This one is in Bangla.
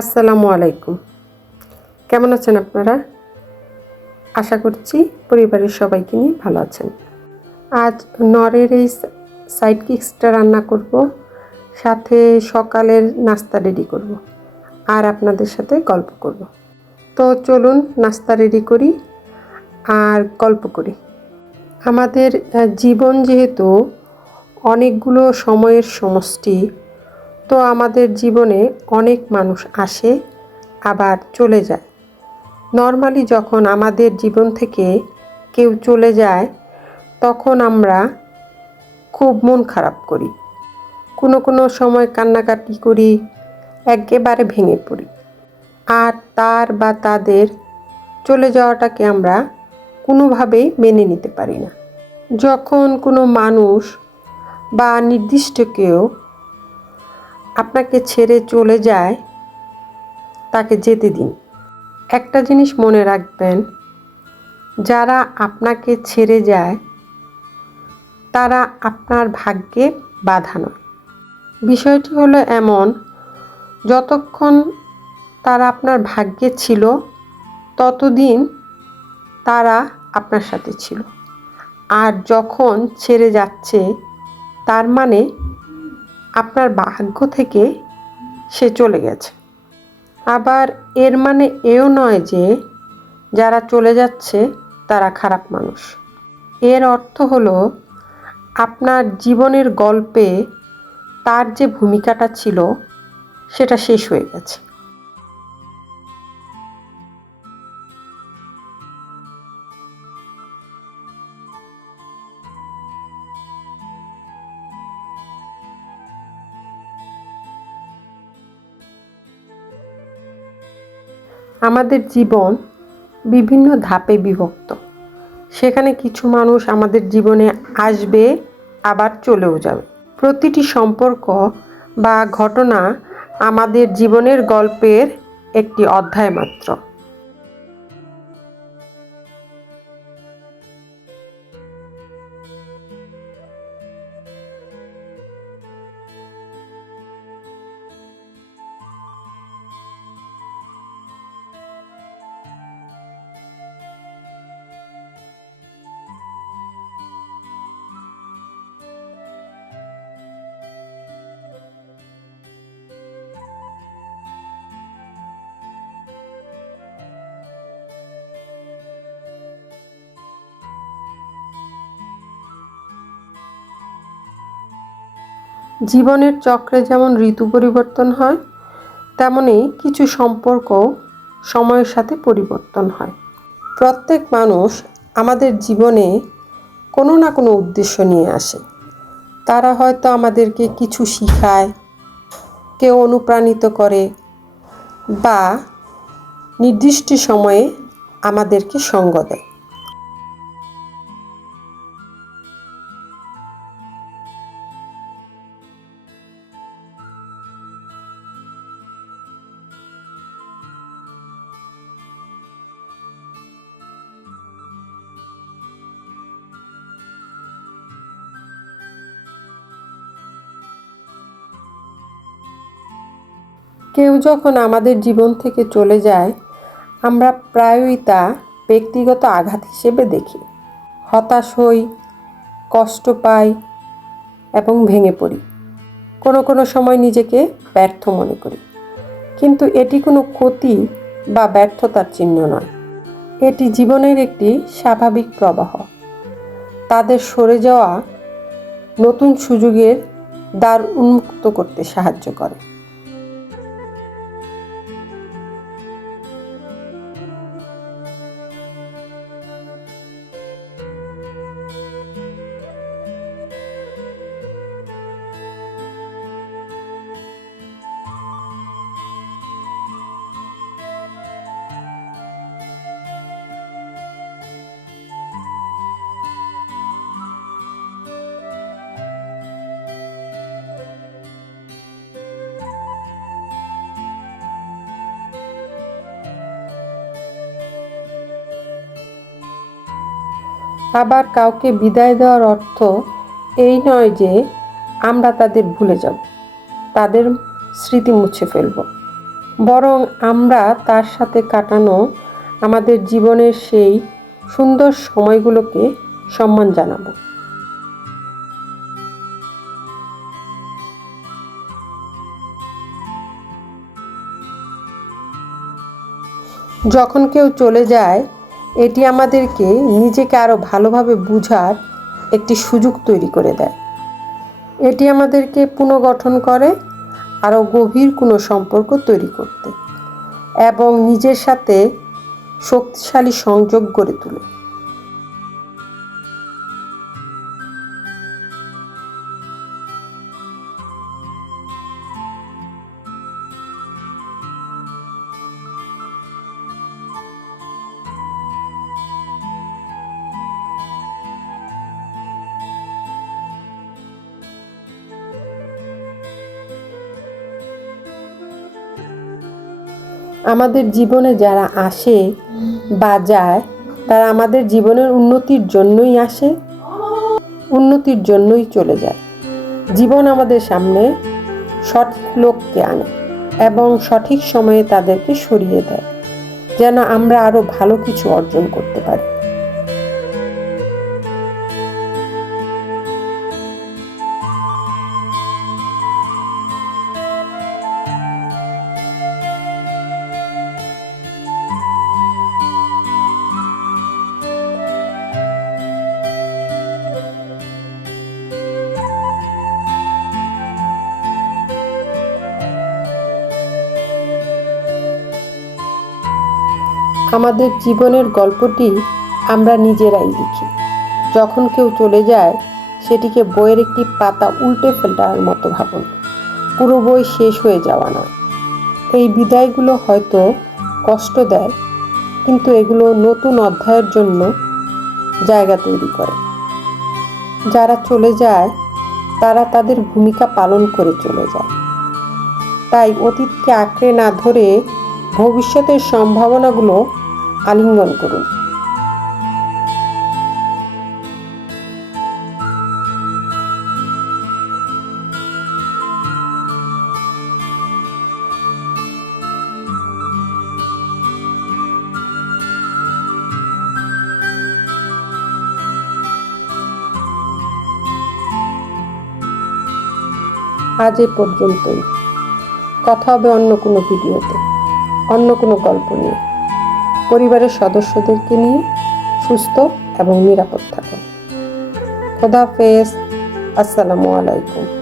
আসসালামু আলাইকুম। কেমন আছেন আপনারা? আশা করছি পরিবারের সবাইকে নিয়ে ভালো আছেন। আজ নরের এই সাইড কিক্সটা রান্না করব, সাথে সকালের নাস্তা রেডি করব, আর আপনাদের সাথে গল্প করব। তো চলুন নাস্তা রেডি করি আর গল্প করি। আমাদের জীবন যেহেতু অনেকগুলো সময়ের সমষ্টি তো আমাদের জীবনে অনেক মানুষ আসে, আবার চলে যায়। নর্মালি যখন আমাদের জীবন থেকে কেউ চলে যায়, তখন আমরা খুব মন খারাপ করি। কোনো কোনো সময় কান্নাকাটি করি, একেবারে ভেঙে পড়ি। আর তার বা তাদের চলে যাওয়াটাকে আমরা কোনোভাবেই মেনে নিতে পারি না। যখন কোনো মানুষ বা নির্দিষ্ট কেউ আপনাকে ছেড়ে চলে যায়, তাকে যেতে দিন। একটা জিনিস মনে রাখবেন, যারা আপনাকে ছেড়ে যায়, তারা আপনার ভাগ্যে বাধা নয়। বিষয়টি হলো এমন, যতক্ষণ তারা আপনার ভাগ্যে ছিল, ততদিন তারা আপনার সাথে ছিল। আর যখন ছেড়ে যাচ্ছে, তার মানে আপনার ভাগ্য থেকে সে চলে গেছে। আবার এর মানে এও নয় যে যারা চলে যাচ্ছে, তারা খারাপ মানুষ। এর অর্থ হলো, আপনার জীবনের গল্পে তার যে ভূমিকাটা ছিল, সেটা শেষ হয়ে গেছে। আমাদের জীবন বিভিন্ন ধাপে বিভক্ত। সেখানে কিছু মানুষ আমাদের জীবনে আসবে, আবার চলেও যাবে। প্রতিটি সম্পর্ক বা ঘটনা আমাদের জীবনের গল্পের একটি অধ্যায় মাত্র জীবনের চক্রে যেমন ঋতু পরিবর্তন হয়, তেমনি কিছু সম্পর্ক সময়ের সাথে পরিবর্তন হয়। প্রত্যেক মানুষ আমাদের জীবনে কোনো না কোনো উদ্দেশ্য নিয়ে আসে। তারা হয়তো আমাদেরকে কিছু শিখায়, কেউ অনুপ্রাণিত করে বা নির্দিষ্ট সময়ে আমাদেরকে সঙ্গ দেয়। কেউ যখন আমাদের জীবন থেকে চলে যায়, আমরা প্রায়ই তা ব্যক্তিগত আঘাত হিসেবে দেখি। হতাশ হই, কষ্ট পাই এবং ভেঙে পড়ি। কোনো কোনো সময় নিজেকে ব্যর্থ মনে করি। কিন্তু এটি কোনো ক্ষতি বা ব্যর্থতার চিহ্ন নয়। এটি জীবনের একটি স্বাভাবিক প্রবাহ। তাদের সরে যাওয়া নতুন সুযোগের দ্বার উন্মুক্ত করতে সাহায্য করে। আবার কাউকে বিদায় দেওয়ার অর্থ এই নয় যে আমরা তাদের ভুলে যাব, তাদের স্মৃতি মুছে ফেলব। বরং আমরা তার সাথে কাটানো আমাদের জীবনের সেই সুন্দর সময়গুলোকে সম্মান জানাব। যখন কেউ চলে যায় এটি আমাদেরকে নিজেকে আরও ভালোভাবে বুঝার একটি সুযোগ তৈরি করে দেয়। এটি আমাদেরকে পুনর্গঠন করে আরও গভীর কোনো সম্পর্ক তৈরি করতে এবং নিজের সাথে শক্তিশালী সংযোগ গড়ে তোলে। আমাদের জীবনে যারা আসে বা যায়, তারা আমাদের জীবনের উন্নতির জন্যই আসে, উন্নতির জন্যই চলে যায়। জীবন আমাদের সামনে সঠিক লোককে আনে এবং সঠিক সময়ে তাদেরকে সরিয়ে দেয়, যেন আমরা আরও ভালো কিছু অর্জন করতে পারি। আমাদের জীবনের গল্পটি আমরা নিজেরাই লিখি। যখন কেউ চলে যায়, সেটিকে বইয়ের একটি পাতা উল্টে ফেলার মতো ভাবুন। পুরো বই শেষ হয়ে যাওয়া নয়। এই বিদায়গুলো হয়তো কষ্ট দেয়, কিন্তু এগুলো নতুন অধ্যায়ের জন্য জায়গা তৈরি করে। যারা চলে যায়, তারা তাদের ভূমিকা পালন করে চলে যায়। তাই অতীতকে আঁকড়ে না ধরে ভবিষ্যতের সম্ভাবনাগুলো আলিঙ্গন করুন। আজ এ পর্যন্তই। কথা হবে অন্য কোনো ভিডিওতে অন্য কোনো গল্প নিয়ে। পরিবারের সদস্যদেরকে নিয়ে সুস্থ এবং নিরাপদ থাকুন। খোদাফেজ আসসালামু আলাইকুম।